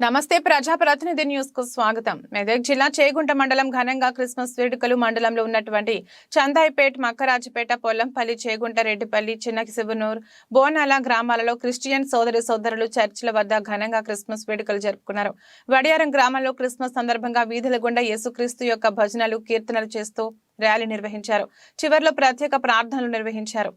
నమస్తే ప్రజాప్రతినిధి న్యూస్ కు స్వాగతం. మెదక్ జిల్లా చేగుంట మండలం ఘనంగా క్రిస్మస్ వేడుకలు మండలంలో ఉన్నటువంటి చందాయిపేట్, మక్కరాజుపేట, పొల్లంపల్లి, చేగుంట, రెడ్డిపల్లి, చిన్నశివనూర్, బోనాల గ్రామాలలో క్రిస్టియన్ సోదరులు చర్చిల వద్ద ఘనంగా క్రిస్మస్ వేడుకలు జరుపుకున్నారు. వడియారం గ్రామంలో క్రిస్మస్ సందర్భంగా వీధుల గుండా యేసుక్రీస్తు యొక్క భజనలు, కీర్తనలు చేస్తూ ర్యాలీ నిర్వహించారు. చివర్లో ప్రత్యేక ప్రార్థనలు నిర్వహించారు.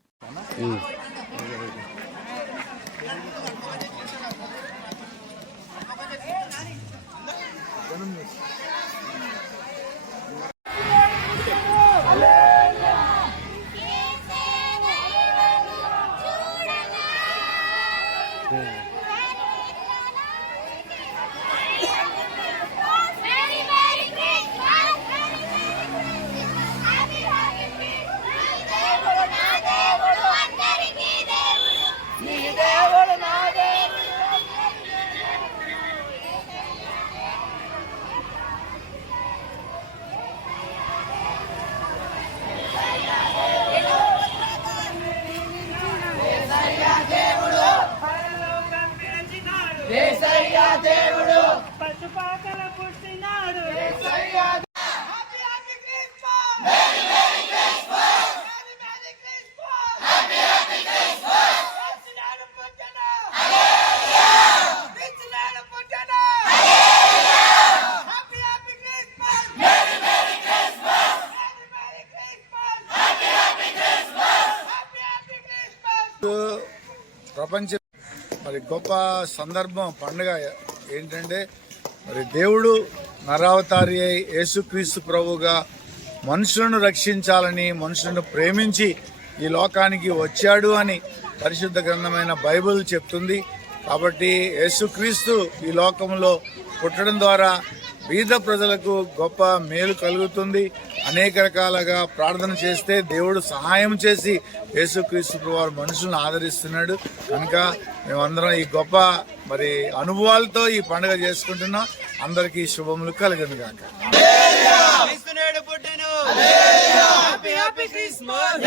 దేవుడు పశుపాకల పుట్టినాడు. ప్రపంచ మరి గొప్ప సందర్భం పండుగ ఏంటంటే మరి దేవుడు నరావతారి అయి యేసుక్రీస్తు ప్రభువుగా మనుషులను రక్షించాలని, మనుషులను ప్రేమించి ఈ లోకానికి వచ్చాడు అని పరిశుద్ధ గ్రంథమైన బైబిల్ చెప్తుంది. కాబట్టి యేసుక్రీస్తు ఈ లోకంలో పుట్టడం ద్వారా బీద ప్రజలకు గొప్ప మేలు కలుగుతుంది. అనేక రకాలుగా ప్రార్థన చేస్తే దేవుడు సహాయం చేసి యేసుక్రీస్తు వారు మనుషులను ఆదరిస్తున్నాడు. కనుక మేమందరం ఈ గొప్ప మరి అనుభవాలతో ఈ పండుగ చేసుకుంటున్నాం. అందరికీ శుభములు కలుగును గాక. క్రీస్తు నేడు పుట్టెను. Happy happy Christmas.